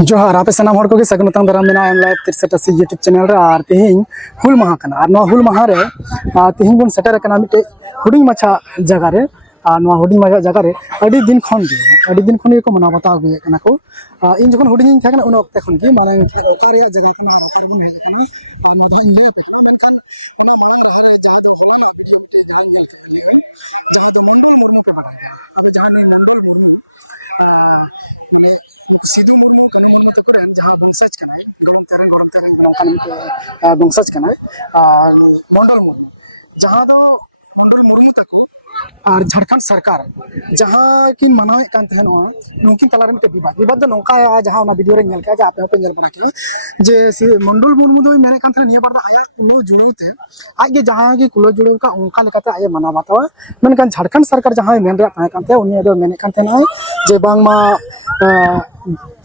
जोहार आपे सनाम हर को के सगनतम दराम मेना एम लाइव 63 यूट्यूब चैनल रे आर तेहिं हुल माहा कना आर नो हुल माहा रे तेहिं बन सेटर कना मिटे हुडिंग माछा जगह रे नो हुडिंग माछा जगह रे अडी दिन खन को मना बता गए कना को इन जखन हुडिंग था कना उन वक्त खन की माने ओकारे जगह बंसज कना मंडल जहाँ दो और झारखंड सरकार जहाँ की मनावे कान तहन नोकिन तलारन के विवाद नौका जहाँ वीडियो रे नेल का जा आपे पे नेल बना के जे से मंडल मुर्मू दो मेरे कान तहन निया बार आया नो जुड़े थे आज के जहाँ की कुलो जुड़े का उनका लेकाते आए मना बतावा मेनकान झारखंड सरकार जहाँ मेन रे ताहे कान ते उनी दो मेने कान तहन जे बांगमा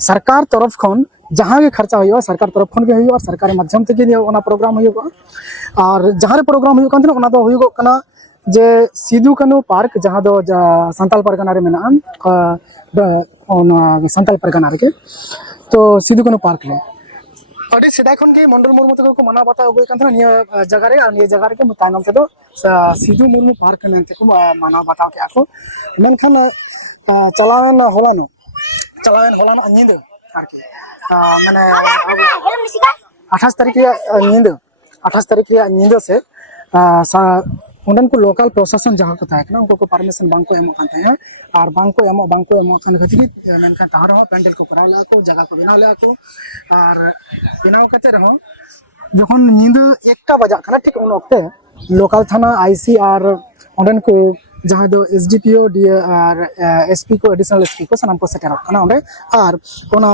सरकार तरफ खन जहाँ के खर्चा हो सरकार तरफ खन के हो सरकार माध्यम ते प्रोग्राम हो और जहाँ प्रोग्राम हो जे सिदू कानू पार्क जहाँ दो संताल परगना रे मेना संताल परगना रे तो सिदू कानू पार्क रे अड़ी सेदाय खन के मंडल मुर्मू तक को मना बता हो कान निया जगह रे निया जगह रे के तायनम ते दो सिदू मुर्मू पार्क मेनते को मना बताओ के आको मेनखान चलावन होलानो नींद आरकी माने 28 तारीख नींद 28 तारीख नींद से उन्हें को लोकल प्रशासन जहाँ को था उनको परमिशन बांग को एम और बांग को एम खातिर मेनखान ताहा रहो पेंडल को कराव ला को जगह को बनाव ला को और बनाव कते रहो जखन नींद 1टा बजा खाना ठीक उन वक्ते लोकल थाना आईसी और उन्हें को जहाँ दो एसडीपीओ डी और एसपी को एडिशनल एसपी को सनाम को सेटर खाना उन्हें और उना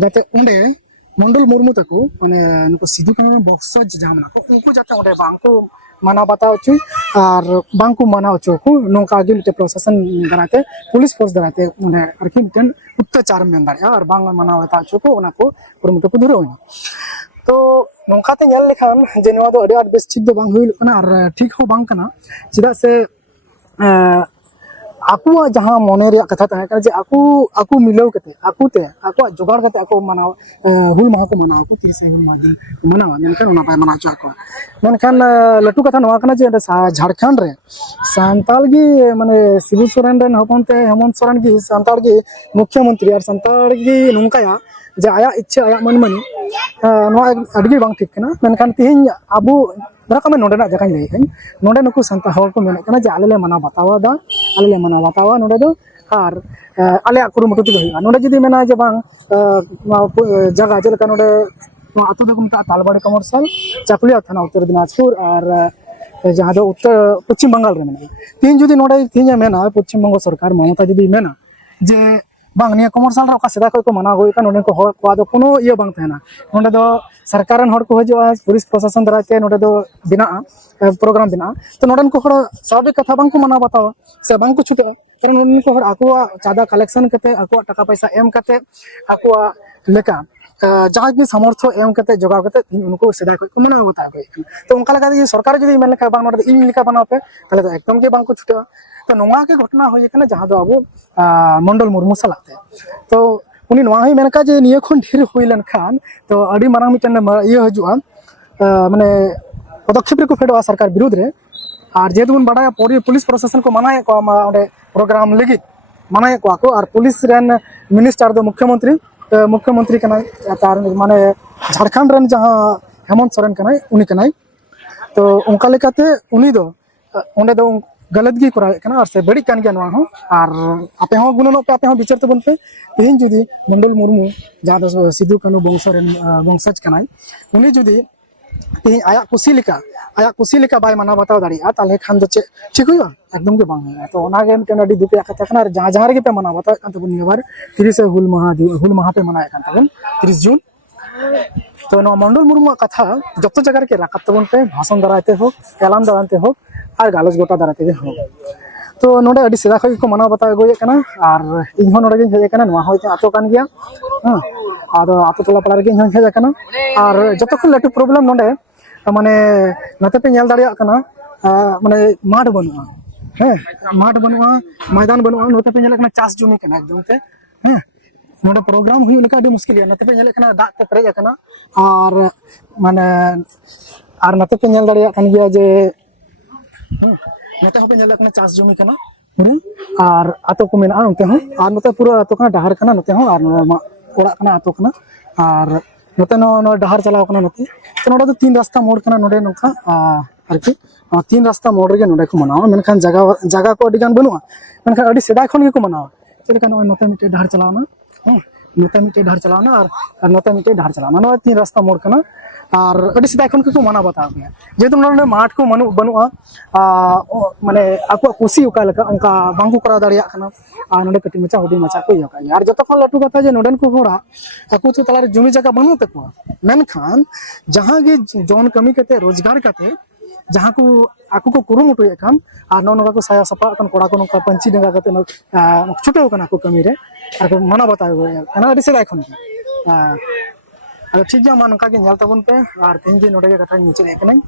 जाते उन्हें मंडल मुर्मू तक माने नुको सिदू कानू बक्सज जहाँ मना को उनको जाते उन्हें बांग को माना बताओ ची और बांग को माना चो को नौका आगे मिटे प्रशासन दराते पुलिस फोर्स दराते उन्हें आरकी मिटे अत्याचार में दाड़े और बांग माना बताओ चो को उना को पुरमुटो को धुरो तो नौकाते नेल लेखान जे नवा दो अडी आड बेस ठीक दो बांग हुइल कना और ठीक हो बांग कना चिदा से आकु जहाँ मने रे कथा तहे जे आकु मिलाव कते आकुते आकु जोगाड़ कते आकु मनाव हुल माह को मनाव को 30 हुल माह दिन मनाव मेनखान उना पाय मना चाको मेनखान लटू कथा नवा कना जे झारखंड रे सांताल गी माने शिबू सोरेन रेन हपनते हेमंत सोरेन गी सांताल गी मुख्यमंत्री और सांताल गी नुंकाया जे आया इच्छा आया मनमनी नवा अडगी बांग ठीक कना मेनखान तिहिन आबू बराकमे नोडेना जगह लई नोडे नुकु संता हर को मेने कना जे आले मना बतावा दा आले मना बतावा नोडे दो और आले कुरुमुटु ते होइगा नोडे जदी मेना जे बांग जगह जेलका नोडे आतु दो मता तालबाड़ी कमर्शियल चाकुलिया थाना उत्तर दिनाजपुर और जहाँ दो उत्तर पश्चिम बंगाल रे मेना तीन जदी नोडे तीन मेना पश्चिम बंग सरकार ममता जदी मेना जे बांग निया कमर्शियल रा सेदा को मना होई का नोडे को हर को दो कोनो इयो बांग तेना नोडे दो सरकारन हर को हजो पुलिस प्रशासन दराते नोडे दो बिना प्रोग्राम बिना तो नोडन को हर स्वाभाविक कथा बांग को मना बतावा से बांग को छुटे कारण उनको हर आको चादा कलेक्शन करते आको टाका पैसा एम करते आको लेका जहाँ की सामर्थ्य एम करते जोगाव करते उनको सेदा को मना बता तो उनका लगा कि सरकार जदी मेन लेका बांग नोडे इन लेका बनाओ पे तले तो एकदम के बांग को छुटे तो नोंगा के घटना होई कना जहाँ दो अब मंडल मुर्मू सलाते तो उनी नोआ ही मेनका जे निया खन ढेर होई लन खान तो अडी मारांग मिटन ये हजुआ माने पदक्षेप रे को फेडवा सरकार विरुद्ध रे और जेतु बन बड़ा पुलिस प्रशासन को मनाए को ओडे प्रोग्राम लगी मनाए को और पुलिस रेन मिनिस्टर दो मुख्यमंत्री कना तार माने झारखंड रेन जहां हेमंत सोरेन कना उनी कना तो उनका लेकाते उनी दो ओंडे दो गलत गी करावे कना और से बड़ी कान गया नवा हो और आपे हो गुणनो पे आपे हो विचार तो बनते तेहिन जुदी मंडल मुर्मू जहाँ दो सिदू कानू बंसज कनाई उनी जुदी तेहिन आया कुसी लेका बाय मना बताव दाड़िया ताले खान दो ठीक हुआ एकदम के बांग तो ओना गे मिटन अडी दुपया कथा कना जहाँ रे पे मना बताव कान तबन निबार 30 हुल माह पे मनाए कान तबन 30 जून तो नो मंडल मुर्मू कथा जब जगह के राखत तबन पे भाषण दराते हो ऐलान दराते हो और गालज गोटा दाराते हो तो नोडे अडी सेदा खय को मना बता गए कना और इन हो नोडे गे हेज कना नवा होय आतो कान गया हां आदो आतो टोला पड़ा गे हेज कना और जतो को लटू प्रॉब्लम नोडे माने नते पे नेल दाड़िया कना माने माठ बनुआ है माठ बनुआ मैदान बनुआ नोते पे नेल कना चास जमी कना एकदम ते हैं नोडे प्रोग्राम हुई लेका मुश्किल है नते पे नेले कना दाग ते पेरेज कना और माने और नते पे नेल दाड़िया कन गया जे नते हो पे नेले कना चास जमी कना और आतो को मेना उनते हो और नते पूरा आतो कना डहार कना नते हो और ओड़ा कना आतो कना और नते नो डहार चलाव कना नते तो नोडे तो 3 रास्ता मोड़ कना नोडे नोका आरकी 3 रास्ता मोड़ रे नोडे को मनावा मेनखान जगह को अडिगान बनुआ मेनखान अडी सेदाय खन के को मनावा चेलका नोते मिटे डहार चलावना नोते मिटे डहार चलावना और नोते मिटे डहार चलावना नो 3 रास्ता मोड़ कना और अडी सेदाय खन के को मना बता गया जेतु नोडे माठ को बनुआ माने आको खुशी उका लका उनका बांगु करा दाड़िया कना और नोडे कटी मचा हुडी मचा को यका यार जतो खन लटू कथा जे नोडन को होड़ा आको तो तलारे जमी जगह बनु तकवा मेनखान जहां गे जोन कमी कते रोजगार कते जहां को आको को कुरुमुटु एकान और नोनगा को साया सपा कन कोड़ा को नका पंची डंगा कते छुटे कना को कमी रे और मना बतायो कना अडी से राखन ठीक गया मा नका के नेल तबन पे और तीन जे नोडे के कथा मुचे एकनई।